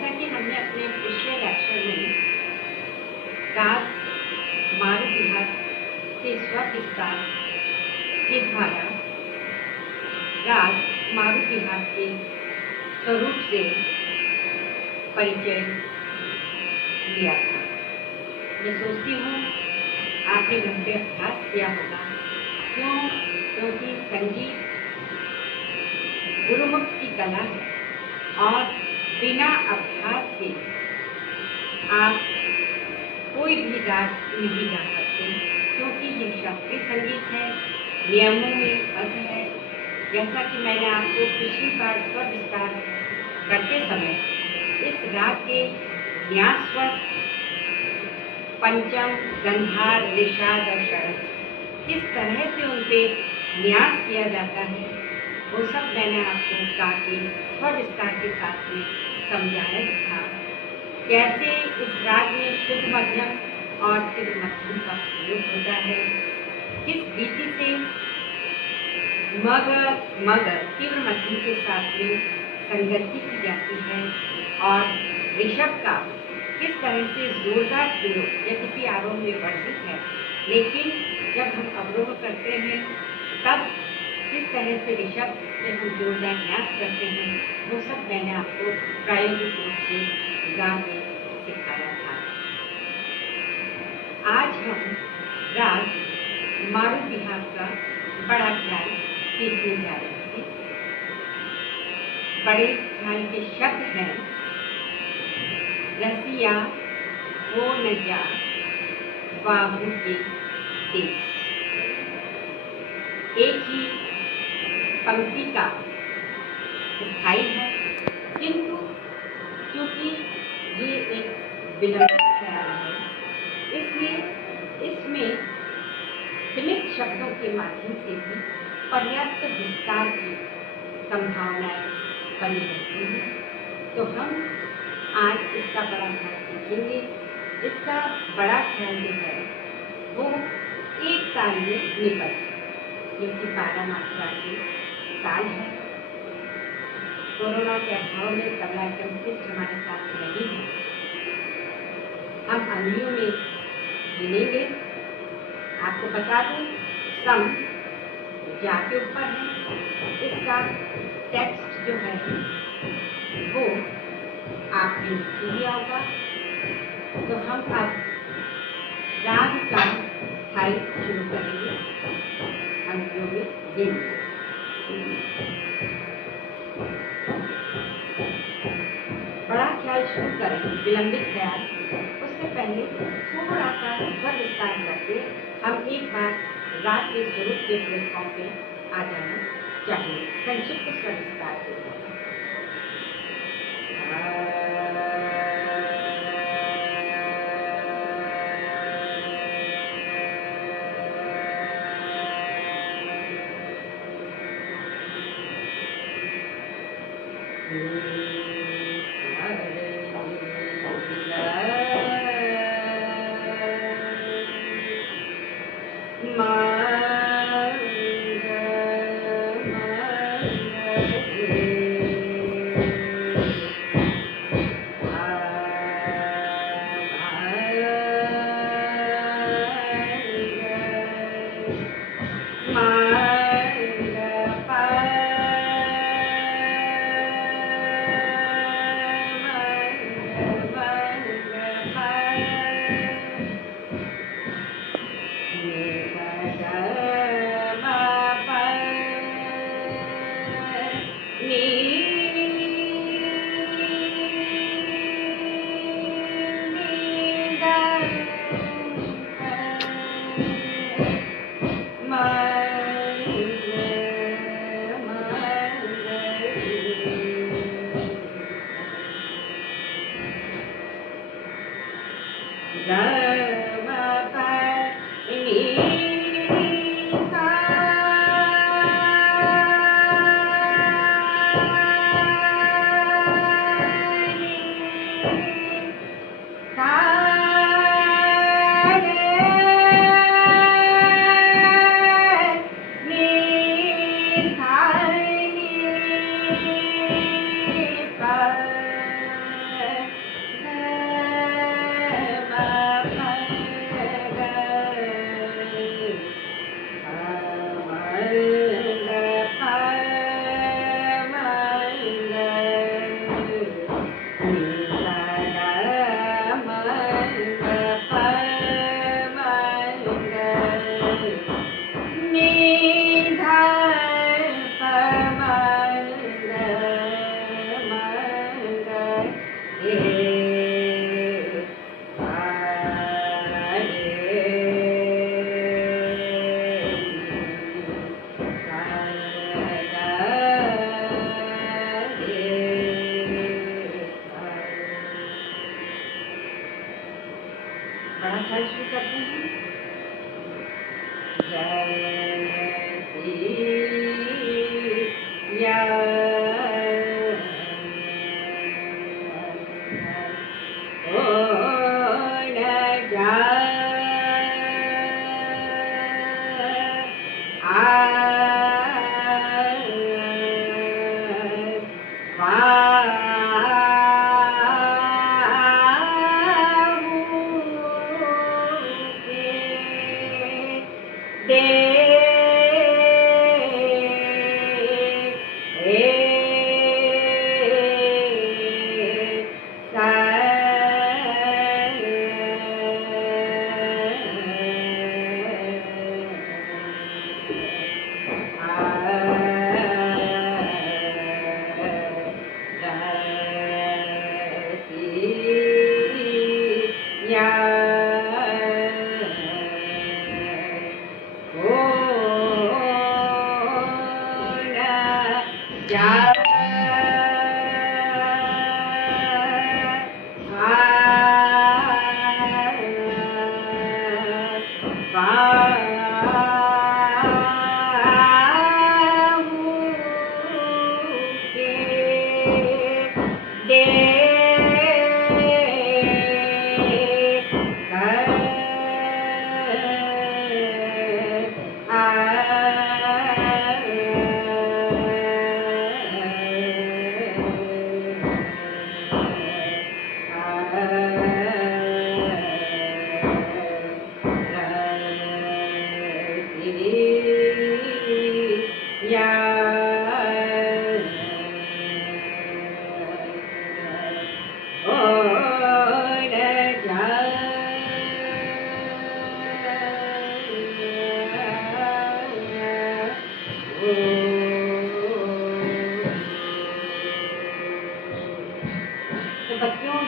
जैसा कि हमने अपने पिछले लेक्चर में राग मारू बिहार के स्वर विस्तार के द्वारा राग मारू बिहार के स्वरूप से परिचय दिया था। मैं सोचती हूँ आपने घर पे अभ्यास किया होगा। क्योंकि संगीत गुरुमुख की कला है और बिना अभ्यास के आप कोई भी राग नहीं गा सकते, क्योंकि ये शास्त्रीय संगीत है, नियमों में बद्ध है। जैसा कि मैंने आपको पिछली बार स्वर विस्तार करते समय इस राग के न्यास स्वर पंचम, गंधार, निषाद और शरद किस तरह से उन पे न्यास किया जाता है, वो सब मैंने आपको गा के स्वर विस्तार के साथ में समझाया था। कैसे इस राग में शुद्ध मध्यम और तीव्र मध्यम का प्रयोग होता है, किस रीति से मगर तीव्र मध्यम के साथ में संगति की जाती है और ऋषभ का किस तरह से जोरदार प्रयोग, यद्यपि आरोह में वर्जित है, लेकिन जब हम अवरोह करते हैं तब किस तरह से ऋषभ में हम जोरदार न्यास करते हैं, वो सब मैंने आपको प्रायोगिक रूप से गा के सिखाया था। आज हम राग मारू बिहार का बड़ा ख्याल सीखने जा रहे हैं। बड़े ख्याल के शब्द हैं रसिया वो न जा बाबू के देश। एक ही पंक्ति का स्थाई है, किंतु क्योंकि ये एक विलंबित ख्याल है, इसलिए इसमें सीमित शब्दों के माध्यम से भी पर्याप्त विस्तार की संभावनाएं बनी रहती हैं। तो हम आज इसका बड़ा ख्याल सीखेंगे। इसका बड़ा ख्याल जो है वो एक ताल में निबद्ध, जो कि 12 मात्रा के ताल है। कोरोना के अभाव में तबला कंसिस्ट हमारे साथ नहीं है। हम अंगलियों में गिनेंगे। आपको बता दूं, सम जा के ऊपर है। इसका टेक्स्ट जो है वो आपने लिख लिया होगा। तो हम अब राग का स्थाई शुरू करेंगे। अंगलियों में गिनेंगे। बड़ा ख्याल शुरू करें, विलंबित ख्याल। उससे पहले थोड़ा सा स्वर विस्तार करके हम एक बार राग के स्वरूप के प्लेटफॉर्म पे आ जाना चाहिए। संक्षिप्त स्वर विस्तार के साथ स्वर शुरू करते हैं।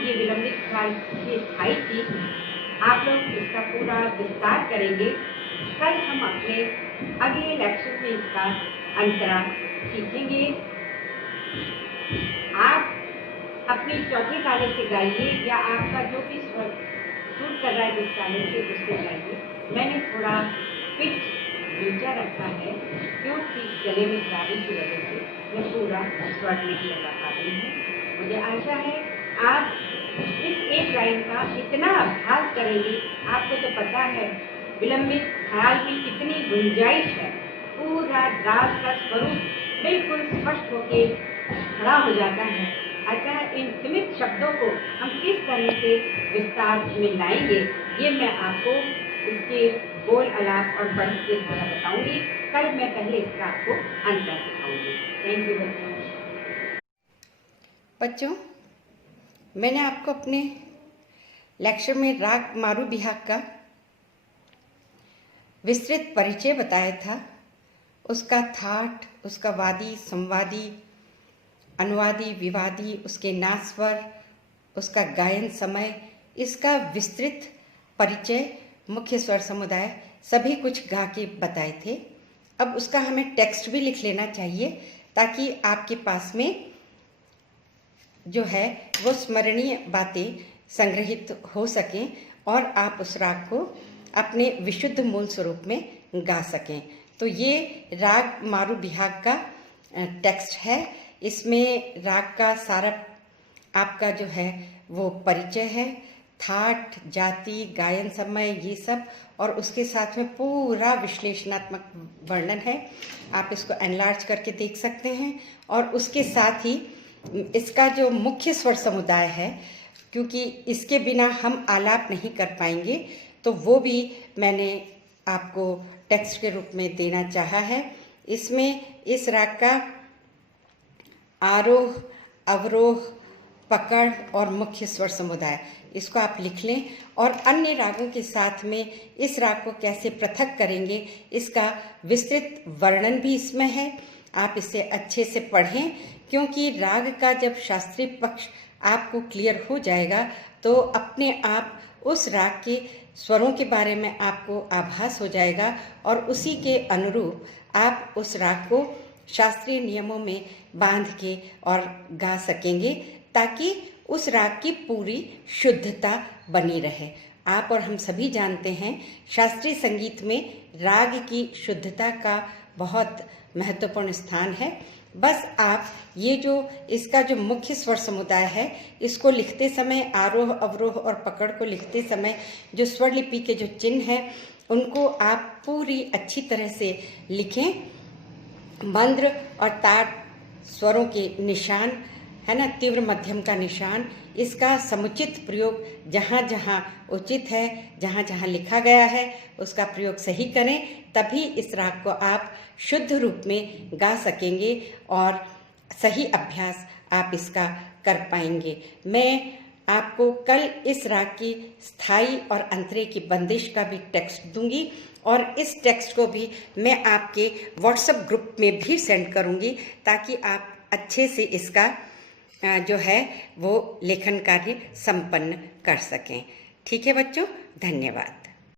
ये विलंबित ख्याल की स्थायी थी। आप लोग इसका पूरा विस्तार करेंगे। कल हम अपने अगले लेक्चर में इसका अंतरा सीखेंगे। आप अपने चौथे ताले से गाइए या आपका जो भी स्वर सूट कर रहा है जिस ताले से उससे गाइए। मैंने थोड़ा पिच नीचा रखा है क्योंकि गले में खराबी की वजह से मैं पूरा स्वर नहीं लगा पा रही हूँ। मुझे आशा है आप इस एक लाइन का इतना अभ्यास करेंगे। आपको तो पता है विलंबित ख्याल की कितनी गुंजाइश है। पूरा राग का स्वरूप बिल्कुल स्पष्ट होके खड़ा हो जाता है। अतः इन सीमित शब्दों को हम किस तरह से विस्तार में लाएंगे ये मैं आपको इसके बोल अलाप और बढ़ के द्वारा बताऊंगी। कल मैं पहले इसका आपको अंतर सिखाऊंगी। थैंक यू बच्चों, मैंने आपको अपने लेक्चर में राग मारू बिहाग का विस्तृत परिचय बताया था। उसका थाट, उसका वादी, संवादी, अनुवादी, विवादी, उसके नास्वर, उसका गायन समय, इसका विस्तृत परिचय, मुख्य स्वर समुदाय सभी कुछ गा के बताए थे। अब उसका हमें टेक्स्ट भी लिख लेना चाहिए ताकि आपके पास में जो है वो स्मरणीय बातें संग्रहित हो सकें और आप उस राग को अपने विशुद्ध मूल स्वरूप में गा सकें। तो ये राग मारू बिहाग का टेक्स्ट है। इसमें राग का सारा आपका जो है वो परिचय है, थाट, जाति, गायन समय, ये सब, और उसके साथ में पूरा विश्लेषणात्मक वर्णन है। आप इसको एनलार्ज करके देख सकते हैं। और उसके साथ ही इसका जो मुख्य स्वर समुदाय है, क्योंकि इसके बिना हम आलाप नहीं कर पाएंगे, तो वो भी मैंने आपको टेक्स्ट के रूप में देना चाहा है। इसमें इस राग का आरोह, अवरोह, पकड़ और मुख्य स्वर समुदाय, इसको आप लिख लें। और अन्य रागों के साथ में इस राग को कैसे पृथक करेंगे इसका विस्तृत वर्णन भी इसमें है। आप इसे अच्छे से पढ़ें, क्योंकि राग का जब शास्त्रीय पक्ष आपको क्लियर हो जाएगा तो अपने आप उस राग के स्वरों के बारे में आपको आभास हो जाएगा और उसी के अनुरूप आप उस राग को शास्त्रीय नियमों में बांध के और गा सकेंगे, ताकि उस राग की पूरी शुद्धता बनी रहे। आप और हम सभी जानते हैं शास्त्रीय संगीत में राग की शुद्धता का बहुत महत्वपूर्ण स्थान है। बस आप ये जो इसका जो मुख्य स्वर समुदाय है, इसको लिखते समय आरोह अवरोह और पकड़ को लिखते समय जो स्वर लिपि के जो चिन्ह हैं उनको आप पूरी अच्छी तरह से लिखें। मंद्र और ताड़ स्वरों के निशान है ना, तीव्र मध्यम का निशान, इसका समुचित प्रयोग जहाँ जहाँ उचित है, जहाँ जहाँ लिखा गया है उसका प्रयोग सही करें, तभी इस राग को आप शुद्ध रूप में गा सकेंगे और सही अभ्यास आप इसका कर पाएंगे। मैं आपको कल इस राग की स्थाई और अंतरे की बंदिश का भी टेक्स्ट दूंगी और इस टेक्स्ट को भी मैं आपके व्हाट्सएप ग्रुप में भी सेंड करूंगी ताकि आप अच्छे से इसका जो है वो लेखन कार्य संपन्न कर सकें। ठीक है बच्चों, धन्यवाद।